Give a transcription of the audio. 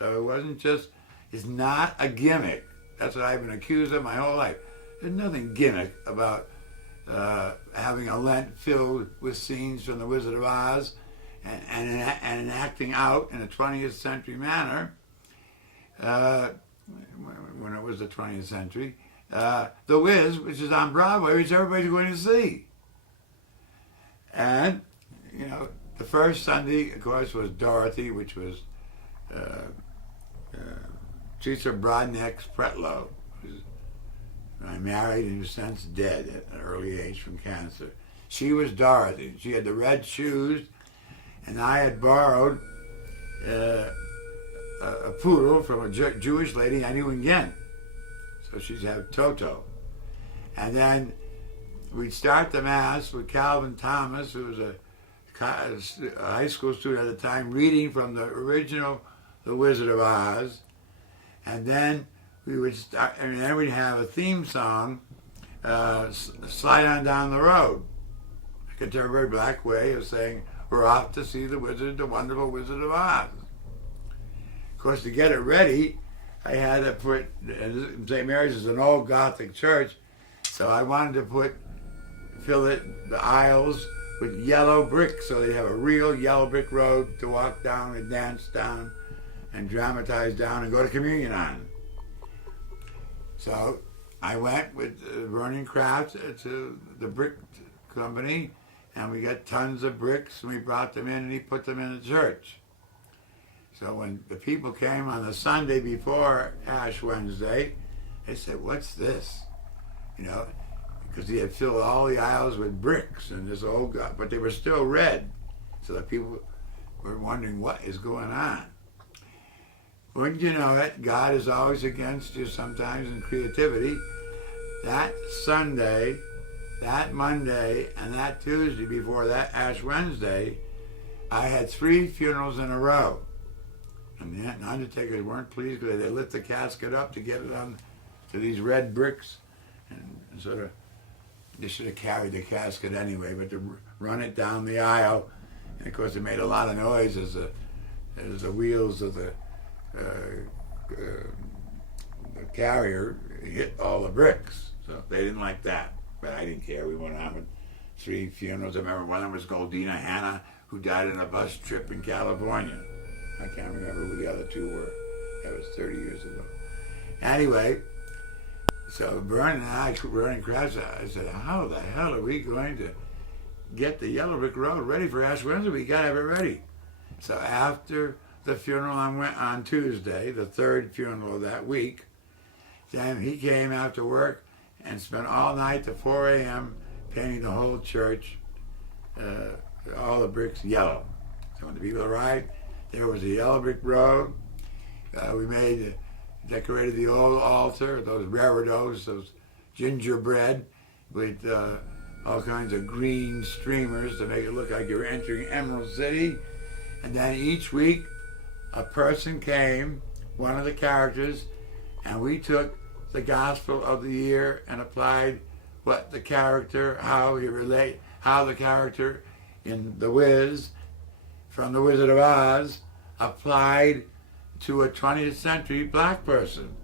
So it wasn't just, it's not a gimmick. That's what I've been accused of my whole life. There's nothing gimmick about having a Lent filled with scenes from The Wizard of Oz and enacting out in a 20th century manner, when it was the 20th century, The Wiz, which is on Broadway, which everybody's going to see. And, you know, the first Sunday, of course, was Dorothy, which was Teresa Brodnick's Pretlow, who's I married and was since dead at an early age from cancer. She was Dorothy. She had the red shoes, and I had borrowed a poodle from a Jewish lady I knew in Ghent. So she'd have Toto. And then we'd start the Mass with Calvin Thomas, who was a high school student at the time, reading from the original The Wizard of Oz. And then we would start, and then we'd have a theme song, Slide On Down the Road. A contemporary black way of saying, we're off to see the wonderful Wizard of Oz. Of course, to get it ready, I had to put, St. Mary's is an old Gothic church, so I wanted to fill the aisles with yellow bricks, so they have a real yellow brick road to walk down and dance down and dramatize down and go to communion on. So I went with Vernon Crafts to the brick company, and we got tons of bricks, and we brought them in, and he put them in the church. So when the people came on the Sunday before Ash Wednesday, they said, what's this? You know, because he had filled all the aisles with bricks and this old guy, but they were still red. So the people were wondering what is going on. Wouldn't you know it, God is always against you sometimes in creativity. That Sunday, that Monday, and that Tuesday before that Ash Wednesday, I had 3 funerals in a row. And the undertakers weren't pleased because they lift the casket up to get it on to these red bricks. And sort of, they should have carried the casket anyway, but to run it down the aisle. And of course it made a lot of noise as the wheels of the carrier hit all the bricks. So they didn't like that. But I didn't care. We went on with 3 funerals. I remember one of them was Goldina Hanna, who died in a bus trip in California. I can't remember who the other 2 were. That was 30 years ago. Anyway, so Vernon and I, Vernon Krause, I said, how the hell are we going to get the Yellow Brick Road ready for Ash Wednesday? We got to have it ready. So after the funeral on Tuesday, the 3rd funeral of that week, then he came after work and spent all night to 4 a.m. painting the whole church, all the bricks yellow. So when the people arrived, there was a yellow brick road. We decorated the old altar, those reredos, those gingerbread with all kinds of green streamers to make it look like you're entering Emerald City. And then each week, a person came, one of the characters, and we took the gospel of the year and applied what the character, how the character in The Wiz, from The Wizard of Oz, applied to a 20th century black person.